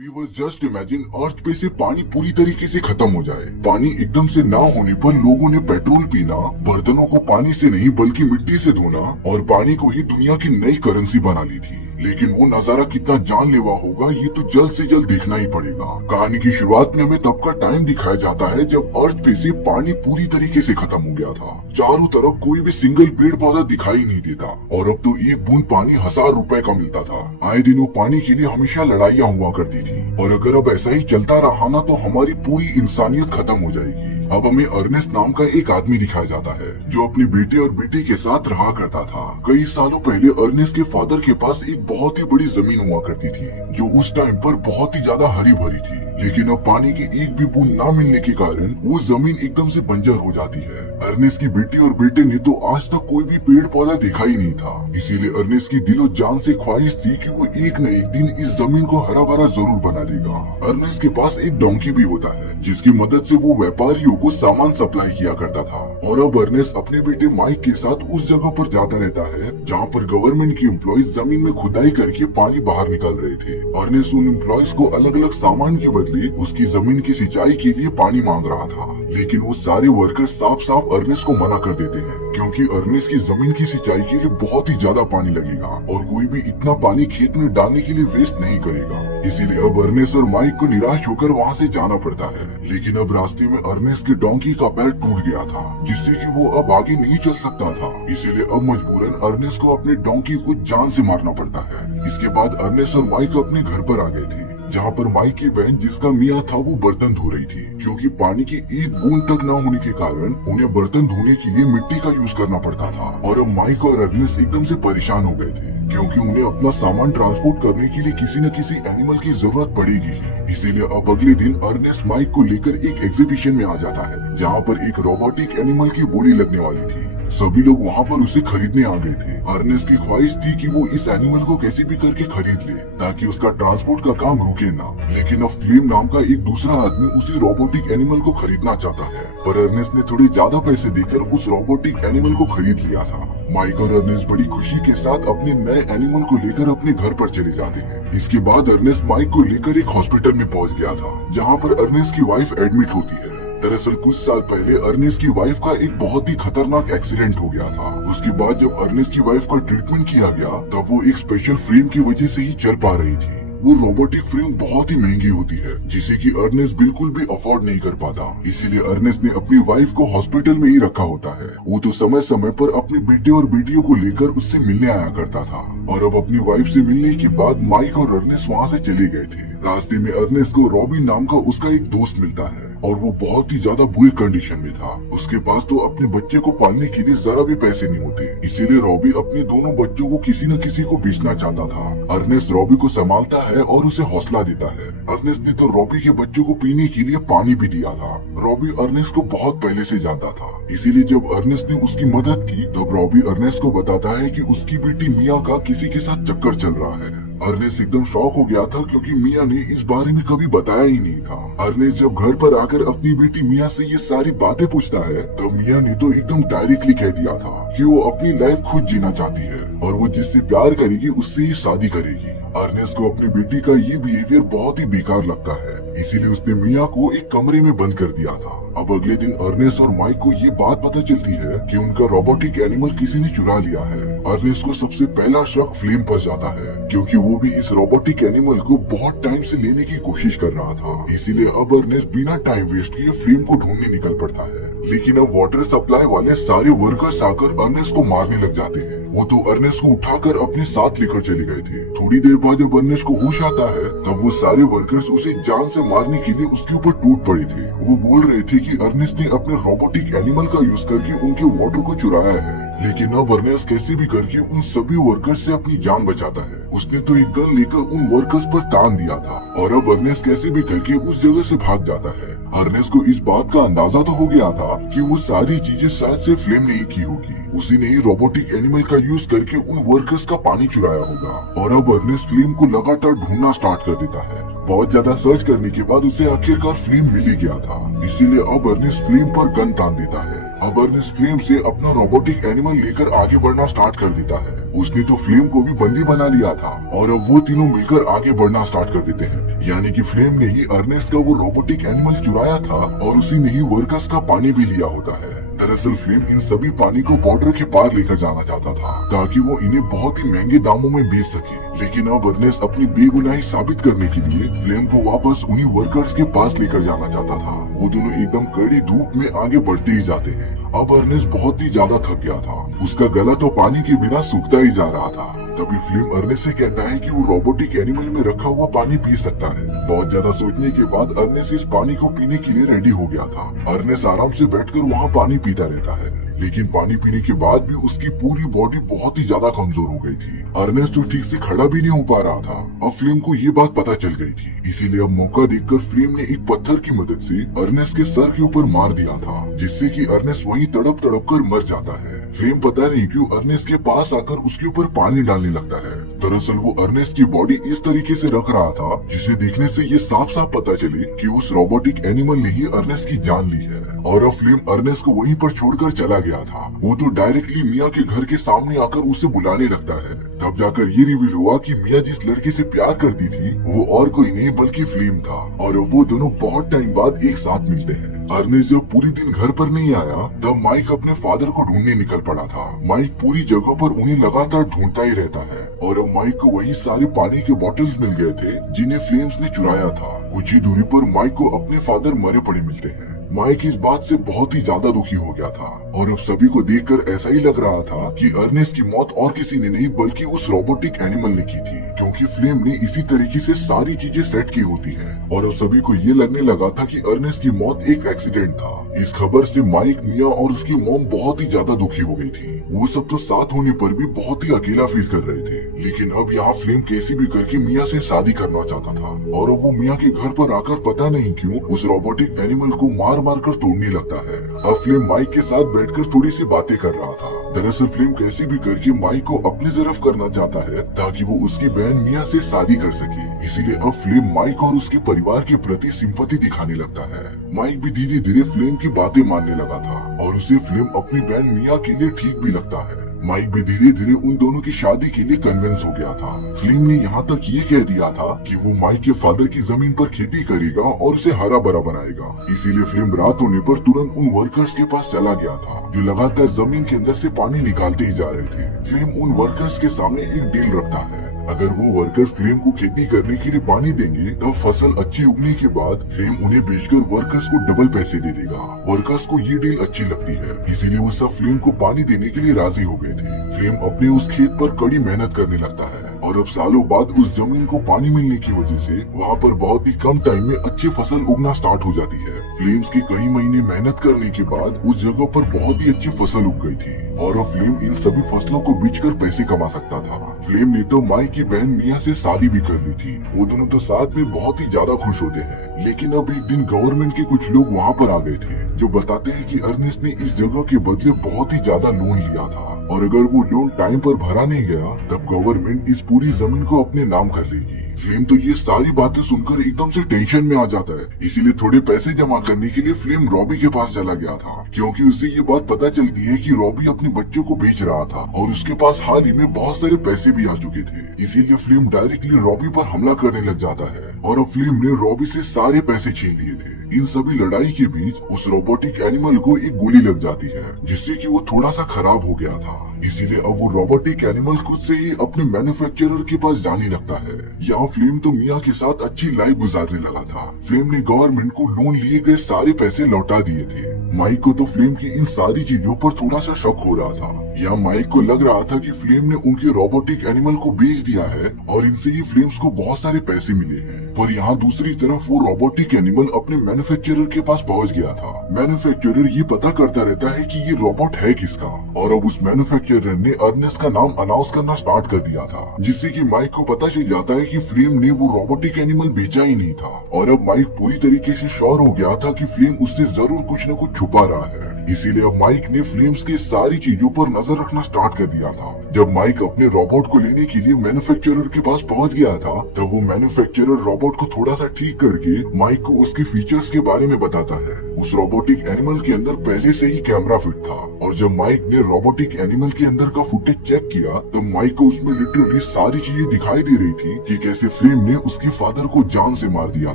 Viewers just imagine अर्थ पे से पानी पूरी तरीके से खत्म हो जाए। पानी एकदम से ना होने पर लोगों ने पेट्रोल पीना, बर्तनों को पानी से नहीं बल्कि मिट्टी से धोना और पानी को ही दुनिया की नई करेंसी बना ली थी। लेकिन वो नजारा कितना जानलेवा होगा ये तो जल्द से जल्द देखना ही पड़ेगा। कहानी की शुरुआत में हमें तब का टाइम दिखाया जाता है जब अर्थ पे से पानी पूरी तरीके से खत्म हो गया था। चारों तरफ कोई भी सिंगल पेड़ पौधा दिखाई नहीं देता और अब तो एक बूंद पानी 1000 रुपए का मिलता था। आए दिनों पानी के लिए हमेशा लड़ाइयाँ हुआ करती थी और अगर अब ऐसा ही चलता रहा ना तो हमारी पूरी इंसानियत खत्म हो जाएगी। अब हमें अर्नेस्ट नाम का एक आदमी दिखाया जाता है जो अपने बेटे और बेटी के साथ रहा करता था। कई सालों पहले अर्नेस्ट के फादर के पास एक बहुत ही बड़ी जमीन हुआ करती थी जो उस टाइम पर बहुत ही ज्यादा हरी भरी थी। लेकिन अब पानी की एक भी बूंद ना मिलने के कारण वो जमीन एकदम से बंजर हो जाती है। अर्नेस्ट की बेटी और बेटे ने तो आज तक कोई भी पेड़ पौधा देखा ही नहीं था। इसीलिए अर्नेस्ट की दिलो जान से ख्वाहिश थी कि वो एक न एक दिन इस जमीन को हरा भरा जरूर बना देगा। अर्नेस्ट के पास एक डोंकी भी होता है जिसकी मदद से वो व्यापारियों को सामान सप्लाई किया करता था। और अब अर्नेस्ट अपने बेटे माइक के साथ उस जगह पर जाता रहता है जहाँ पर गवर्नमेंट की एम्प्लॉइज जमीन में खुदाई करके पानी बाहर निकाल रहे थे। अर्नेस्ट उन एम्प्लॉइज को अलग अलग सामान के बदले उसकी जमीन की सिंचाई के लिए पानी मांग रहा था। लेकिन वो सारे वर्कर साफ साफ अर्नेस्ट को मना कर देते हैं क्योंकि अर्नेस्ट की जमीन की सिंचाई के लिए बहुत ही ज्यादा पानी लगेगा और कोई भी इतना पानी खेत में डालने के लिए वेस्ट नहीं करेगा। इसीलिए अब अर्नेस्ट और माइक को निराश होकर वहाँ से जाना पड़ता है। लेकिन अब रास्ते में अर्नेस्ट के डोंकी का पैर टूट गया था जिससे कि वो अब आगे नहीं चल सकता था। इसीलिए अब मजबूरन अर्नेस्ट को अपने डोंकी को जान से मारना पड़ता है। इसके बाद अर्नेस्ट और माइक अपने घर पर आ गए थे जहाँ पर माइक की बहन जिसका मियाँ था वो बर्तन धो रही थी क्योंकि पानी की एक बूंद तक न होने के कारण उन्हें बर्तन धोने के लिए मिट्टी का यूज करना पड़ता था। और अब माइक और अर्नेस्ट एकदम से परेशान हो गए थे क्योंकि उन्हें अपना सामान ट्रांसपोर्ट करने के लिए किसी न किसी एनिमल की जरूरत पड़ेगी। इसीलिए अब अगले दिन अर्नेस्ट माइक को लेकर एक एग्जीबिशन में आ जाता है जहाँ पर एक रोबोटिक एनिमल की बोली लगने वाली थी। सभी लोग वहाँ पर उसे खरीदने आ गए थे। अर्नेस्ट की ख्वाहिश थी कि वो इस एनिमल को कैसे भी करके खरीद ले ताकि उसका ट्रांसपोर्ट का काम रुके ना। लेकिन अब फ्लेम नाम का एक दूसरा आदमी उसी रोबोटिक एनिमल को खरीदना चाहता है पर अर्नेस्ट ने थोड़े ज्यादा पैसे देकर उस रोबोटिक एनिमल को खरीद लिया था। माइक और अर्नेस्ट बड़ी खुशी के साथ अपने नए एनिमल को लेकर अपने घर पर चले जाते हैं। इसके बाद अर्नेस्ट माइक को लेकर एक हॉस्पिटल में पहुंच गया था जहाँ पर अर्नेस्ट की वाइफ एडमिट होती है। दरअसल कुछ साल पहले अर्नेस्ट की वाइफ का एक बहुत ही खतरनाक एक्सीडेंट हो गया था। उसके बाद जब अर्नेस्ट की वाइफ का ट्रीटमेंट किया गया तब वो एक स्पेशल फ्रेम की वजह से ही चल पा रही थी। वो रोबोटिक फ्रेम बहुत ही महंगी होती है जिसे कि अर्नेस्ट बिल्कुल भी अफोर्ड नहीं कर पाता। इसीलिए अर्नेस्ट ने अपनी वाइफ को हॉस्पिटल में ही रखा होता है। वो तो समय समय पर अपने बेटे और बेटियों को लेकर उससे मिलने आया करता था। और अब अपनी वाइफ से मिलने के बाद माइक और अर्नेस्ट वहाँ से चले गए थे। रास्ते में अर्नेस्ट को रॉबिन नाम का उसका एक दोस्त मिलता है और वो बहुत ही ज्यादा बुरी कंडीशन में था। उसके पास तो अपने बच्चे को पालने के लिए जरा भी पैसे नहीं होते। इसीलिए रॉबी अपने दोनों बच्चों को किसी न किसी को बेचना चाहता था। अर्नेस्ट रॉबी को संभालता है और उसे हौसला देता है। अर्नेस्ट ने तो रॉबी के बच्चों को पीने के लिए पानी भी दिया था। रॉबी अर्नेस्ट को बहुत पहले से जानता था। इसीलिए जब अर्नेस्ट ने उसकी मदद की तब रॉबी अर्नेस्ट को बताता है कि उसकी बेटी मिया का किसी के साथ चक्कर चल रहा है। अर्नेस्ट एकदम शॉक हो गया था क्योंकि मिया ने इस बारे में कभी बताया ही नहीं था। अर्नेस्ट जब घर पर आकर अपनी बेटी मिया से ये सारी बातें पूछता है तब मिया ने तो एकदम डायरेक्टली कह दिया था कि वो अपनी लाइफ खुद जीना चाहती है और वो जिससे प्यार करेगी उससे ही शादी करेगी। अर्नेस्ट को अपनी बेटी का ये बिहेवियर बहुत ही बेकार लगता है। इसीलिए उसने मिया को एक कमरे में बंद कर दिया था। अब अगले दिन अर्नेस्ट और माइक को ये बात पता चलती है कि उनका रोबोटिक एनिमल किसी ने चुरा लिया है। अर्नेस्ट को सबसे पहला शक फ्लेम पर जाता है क्योंकि वो भी इस रोबोटिक एनिमल को बहुत टाइम से लेने की कोशिश कर रहा था। इसीलिए अब अर्नेस्ट बिना टाइम वेस्ट किए फ्लेम को ढूंढने निकल पड़ता है। लेकिन अब वाटर सप्लाई वाले सारे वर्कर्स आकर अर्नेस्ट को मारने लग जाते हैं। वो तो अर्नेस्ट को उठाकर अपने साथ लेकर चले गए थे। थोड़ी देर बाद जब अर्नेस्ट को होश आता है तब वो सारे वर्कर्स उसे जान से मारने के लिए उसके ऊपर टूट पड़े थे। वो बोल रहे थे कि अर्नेस्ट ने अपने रोबोटिक एनिमल का यूज करके उनके वाटर को चुराया है। लेकिन अब अर्नेस्ट कैसे भी करके उन सभी वर्कर्स से अपनी जान बचाता है। उसने तो एक गन लेकर उन वर्कर्स पर तान दिया था और अब अर्नेस्ट कैसे भी करके उस जगह से भाग जाता है। अर्नेस्ट को इस बात का अंदाजा तो हो गया था कि वो सारी चीजें शायद से फ्लेम नहीं की होगी। उसी ने ही रोबोटिक एनिमल का यूज करके उन वर्कर्स का पानी चुराया होगा। और अब अर्नेस्ट फ्लेम को लगातार ढूंढना स्टार्ट कर देता है। बहुत ज्यादा सर्च करने के बाद उसे आखिरकार फ्लेम मिल ही गया था। इसीलिए अब अर्नेस्ट फ्लेम पर गन तान देता है। अब अर्नेस्ट फ्लेम से अपना रोबोटिक एनिमल लेकर आगे बढ़ना स्टार्ट कर देता है। उसने तो फ्लेम को भी बंदी बना लिया था और अब वो तीनों मिलकर आगे बढ़ना स्टार्ट कर देते हैं। यानी कि फ्लेम ने ही अर्नेस्ट का वो रोबोटिक एनिमल चुराया था और उसी ने ही वर्कर्स का पानी भी लिया होता है। दरअसल फ्लेम इन सभी पानी को बॉर्डर के पार लेकर जाना चाहता था ताकि वो इन्हें बहुत ही महंगे दामों में बेच सके। लेकिन अब अर्नेस्ट अपनी बेगुनाही साबित करने के लिए फ्लेम को वापस उन्हीं वर्कर्स के पास लेकर जाना चाहता था। वो दोनों एकदम कड़ी धूप में आगे बढ़ते ही जाते हैं। अब अर्नेस्ट बहुत ही ज्यादा थक गया था। उसका गला तो पानी के बिना सूखता ही जा रहा था। तभी फ्लेम अर्नेस्ट से कहता है कि वो रोबोटिक एनिमल में रखा हुआ पानी पी सकता है। बहुत ज्यादा सोचने के बाद अर्नेस्ट इस पानी को पीने के लिए रेडी हो गया था। अर्नेस्ट आराम से बैठकर वहाँ पानी पीता रहता है, लेकिन पानी पीने के बाद भी उसकी पूरी बॉडी बहुत ही ज्यादा कमजोर हो गई थी। अर्नेस्ट तो ठीक से खड़ा भी नहीं हो पा रहा था। अब फ्लेम को ये बात पता चल गई थी, इसीलिए अब मौका देखकर फ्लेम ने एक पत्थर की मदद से अर्नेस्ट के सर के ऊपर मार दिया था, जिससे कि अर्नेस्ट वहीं तड़प तड़प कर मर जाता है। फ्लेम पता नहीं क्यों अर्नेस्ट के पास आकर उसके ऊपर पानी डालने लगता है। दरअसल वो अर्नेस्ट की बॉडी इस तरीके से रख रहा था जिसे देखने से ये साफ साफ पता चले कि उस रोबोटिक एनिमल ने ही अर्नेस्ट की जान ली है। और अब फ्लेम अर्नेस्ट को वहीं पर छोड़कर चला गया था। वो तो डायरेक्टली मिया के घर के सामने आकर उसे बुलाने लगता है। तब जाकर ये रिवील हुआ कि मिया जिस लड़के से प्यार करती थी वो और कोई नहीं बल्कि फ्लेम था। और वो दोनों बहुत टाइम बाद एक साथ मिलते हैं। अर्नेस्ट जब पूरी दिन घर पर नहीं आया तब माइक अपने फादर को ढूंढने निकल पड़ा था। माइक पूरी जगह पर उन्हें लगातार ढूंढता ही रहता है और अब माइक को वही सारे पानी के बॉटल्स मिल गए थे जिन्हें फ्लेम्स ने चुराया था। कुछ ही दूरी पर माइक को अपने फादर मरे पड़े मिलते हैं। माइक इस बात से बहुत ही ज्यादा दुखी हो गया था और अब सभी को देखकर ऐसा ही लग रहा था कि अर्नेस्ट की मौत और किसी ने नहीं बल्कि उस रोबोटिक एनिमल ने की थी, क्योंकि फ्लेम ने इसी तरीके से सारी चीजें सेट की होती है। और अब सभी को ये लगने लगा था कि अर्नेस्ट की मौत एक एक्सीडेंट था। इस खबर से माइक, मिया और उसकी मॉम बहुत ही ज्यादा दुखी हो गई थी। वो सब तो साथ होने पर भी बहुत ही अकेला फील कर रहे थे। लेकिन अब यहाँ फ्लेम कैसे भी करके मिया से शादी करना चाहता था और अब वो मिया के घर पर आकर पता नहीं क्यों उस रोबोटिक एनिमल को मार मार कर तोड़ने लगता है। अब फ्लेम माइक के साथ बैठकर थोड़ी सी बातें कर रहा था। दरअसल फ्लेम कैसे भी करके माइक को अपनी तरफ करना चाहता है ताकि वो उसकी बहन मिया से शादी कर सके। इसीलिए अब फ्लेम माइक और उसके परिवार के प्रति सिंपैथी दिखाने लगता है। माइक भी धीरे धीरे फ्लेम की बातें मानने लगा था और उसे फ्लेम अपनी बहन मिया के लिए ठीक भी लगता है। माइक भी धीरे धीरे उन दोनों की शादी के लिए कन्विंस हो गया था। फ्लेम ने यहाँ तक ये कह दिया था कि वो माइक के फादर की जमीन पर खेती करेगा और उसे हरा भरा बनाएगा। इसीलिए फ्लेम रात होने पर तुरंत उन वर्कर्स के पास चला गया था जो लगातार जमीन के अंदर से पानी निकालते ही जा रहे थे। फ्लेम उन वर्कर्स के सामने एक डील रखता है। अगर वो वर्कर्स फ्लेम को खेती करने के लिए पानी देंगे तब फसल अच्छी उगने के बाद फ्लेम उन्हें बेचकर वर्कर्स को डबल पैसे दे देगा। वर्कर्स को ये डील अच्छी लगती है, इसीलिए वो सब फ्लेम को पानी देने के लिए राजी हो गए थे। फ्लेम अपने उस खेत पर कड़ी मेहनत करने लगता है और अब सालों बाद उस जमीन को पानी मिलने की वजह से वहाँ पर बहुत ही कम टाइम में अच्छी फसल उगना स्टार्ट हो जाती है। फ्लेम्स की कई महीने मेहनत करने के बाद उस जगह पर बहुत ही अच्छी फसल उग गई थी और अब फ्लेम इन सभी फसलों को बेचकर पैसे कमा सकता था। फ्लेम ने तो माइक की बहन मिया से शादी भी कर ली थी। वो दोनों तो साथ में बहुत ही ज्यादा खुश होते हैं। लेकिन अब एक दिन गवर्नमेंट के कुछ लोग वहाँ पर आ गए थे जो बताते हैं कि अर्नेस्ट ने इस जगह के बदले बहुत ही ज्यादा लोन लिया था और अगर वो लोन टाइम पर भरा नहीं गया तब गवर्नमेंट इस पूरी जमीन को अपने नाम कर लेगी। फ्लेम तो ये सारी बातें सुनकर एकदम से टेंशन में आ जाता है। इसीलिए थोड़े पैसे जमा करने के लिए फ्लेम रॉबी के पास चला गया था, क्योंकि उसे ये बात पता चलती है कि रॉबी अपने बच्चों को बेच रहा था और उसके पास हाल ही में बहुत सारे पैसे भी आ चुके थे। इसीलिए फ्लेम डायरेक्टली रॉबी पर हमला करने लग जाता है और अब फ्लेम ने रॉबी से सारे पैसे छीन लिए थे। इन सभी लड़ाई के बीच उस रोबोटिक एनिमल को एक गोली लग जाती है जिससे कि वो थोड़ा सा खराब हो गया था। इसीलिए अब वो रोबोटिक एनिमल खुद से ही अपने मैन्युफैक्चरर के पास जाने लगता है। यहाँ फ्लेम तो मिया के साथ अच्छी लाइफ गुजारने लगा था। फ्लेम ने गवर्नमेंट को लोन लिए गए सारे पैसे लौटा दिए थे। माइक को तो फ्लेम की इन सारी चीजों पर थोड़ा सा शक हो रहा था। यहाँ माइक को लग रहा था कि फ्लेम ने उनके रोबोटिक एनिमल को बेच दिया है और इनसे ही फ्लेम्स को बहुत सारे पैसे मिले हैं। पर यहाँ दूसरी तरफ वो रोबोटिक एनिमल अपने मैन्युफैक्चरर के पास पहुँच गया था। मैन्युफैक्चरर ये पता करता रहता है कि ये रोबोट है किसका और अब उस मैन्युफैक्चरर ने अर्नेस्ट का नाम अनाउंस करना स्टार्ट कर दिया था, जिससे कि माइक को पता चल जाता है कि फ्लेम ने वो रोबोटिक एनिमल बेचा ही नहीं था। और अब माइक पूरी तरीके से श्योर हो गया था कि फ्लेम उससे जरूर कुछ न कुछ छुपा रहा है। इसीलिए अब माइक ने फ्लेम्स की सारी चीजों पर नजर रखना स्टार्ट कर दिया था। जब माइक अपने रोबोट को लेने के लिए मैन्युफैक्चरर के पास पहुंच गया था, तब वो मैन्युफैक्चरर रोबोट को थोड़ा सा ठीक करके माइक को उसके फीचर्स के बारे में बताता है। उस रोबोटिक एनिमल के अंदर पहले से ही कैमरा फिट था, और जब माइक ने रोबोटिक एनिमल के अंदर का फुटेज चेक किया, तब माइक को उसमें लिटरली सारी चीजें दिखाई दे रही थी कि कैसे फ्लेम ने उसके फादर को जान से मार दिया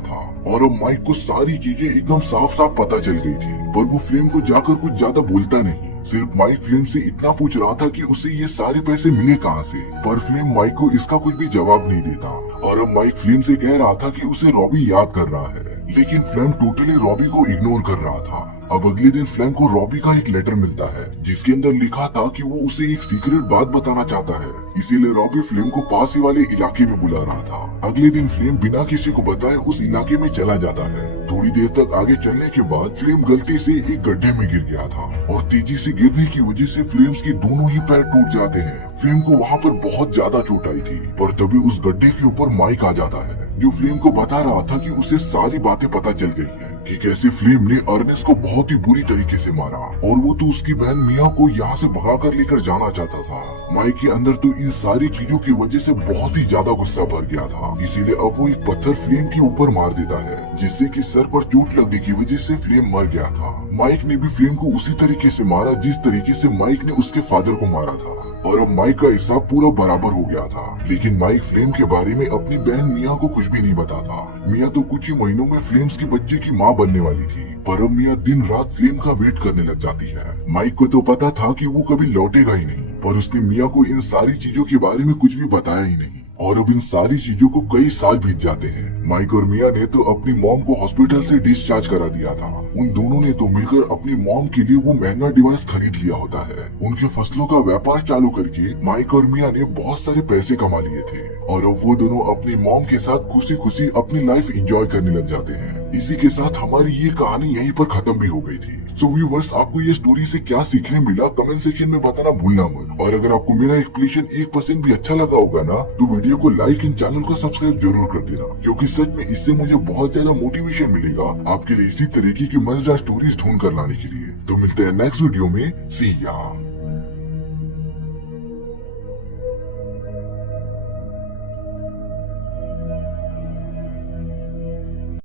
था। और अब माइक को सारी चीजें एकदम साफ साफ पता चल गई थी, पर वो फ्लेम को जाकर कुछ ज्यादा बोलता नहीं। सिर्फ माइक फ्लेम से इतना पूछ रहा था कि उसे ये सारे पैसे मिले कहाँ से, पर फ्लेम माइक को इसका कुछ भी जवाब नहीं देता। और अब माइक फ्लेम से कह रहा था कि उसे रॉबी याद कर रहा है, लेकिन फ्लेम टोटली रॉबी को इग्नोर कर रहा था। अब अगले दिन फ्लेम को रॉबी का एक लेटर मिलता है, जिसके अंदर लिखा था कि वो उसे एक सीक्रेट बात बताना चाहता है। इसीलिए रॉबी फ्लेम को पास ही वाले इलाके में बुला रहा था। अगले दिन फ्लेम बिना किसी को बताए उस इलाके में चला जाता है। थोड़ी देर तक आगे चलने के बाद फ्लेम गलती से एक गड्ढे में गिर गया था, और तेजी से गिरने की वजह से फ्लेम्स के दोनों ही पैर टूट जाते हैं। फ्लेम को वहाँ पर बहुत ज्यादा चोट आई थी, पर तभी उस गड्ढे के ऊपर माइक आ जाता है, जो फ्लेम को बता रहा था कि उसे सारी बातें पता चल गई है कि कैसे फ्लेम ने अर्नेस्ट को बहुत ही बुरी तरीके से मारा, और वो तो उसकी बहन मिया को यहाँ से भगाकर लेकर जाना चाहता था। माइक के अंदर तो इन सारी चीजों की वजह से बहुत ही ज्यादा गुस्सा भर गया था। इसीलिए अब वो एक पत्थर फ्लेम के ऊपर मार देता है, जिससे कि सर पर चोट लगने की वजह से फ्लेम मर गया था। माइक ने भी फ्लेम को उसी तरीके से मारा जिस तरीके से माइक ने उसके फादर को मारा था, और अब माइक का हिसाब पूरा बराबर हो गया था। लेकिन माइक फ्लेम के बारे में अपनी बहन मिया को कुछ भी नहीं बताता। मिया तो कुछ ही महीनों में फ्लेम्स के बच्चे की माँ बनने वाली थी, पर अब मिया दिन रात फ्लेम का वेट करने लग जाती है। माइक को तो पता था कि वो कभी लौटेगा ही नहीं, पर उसने मिया को इन सारी चीजों के बारे में कुछ भी बताया ही नहीं। और अब इन सारी चीजों को कई साल बीत जाते हैं। माइक और मिया ने तो अपनी मॉम को हॉस्पिटल से डिस्चार्ज करा दिया था। उन दोनों ने तो मिलकर अपनी मॉम के लिए वो महंगा डिवाइस खरीद लिया होता है। उनके फसलों का व्यापार चालू करके माइक और मिया ने बहुत सारे पैसे कमा लिए थे, और अब वो दोनों अपनी मॉम के साथ खुशी खुशी अपनी लाइफ एंजॉय करने लग जाते हैं। इसी के साथ हमारी ये कहानी यहीं पर खत्म भी हो गई थी। सो व्यूअर्स, आपको ये स्टोरी से क्या सीखने मिला कमेंट सेक्शन में बताना भूलना मत। और अगर आपको मेरा एक्सप्लेनेशन 1% भी अच्छा लगा होगा ना, तो वीडियो को लाइक एंड चैनल को सब्सक्राइब जरूर कर देना, क्योंकि सच में इससे मुझे बहुत ज्यादा मोटिवेशन मिलेगा आपके लिए इसी तरीके की मजेदार स्टोरीज ढूंढ कर लाने के लिए। तो मिलते हैं नेक्स्ट वीडियो में। सी या।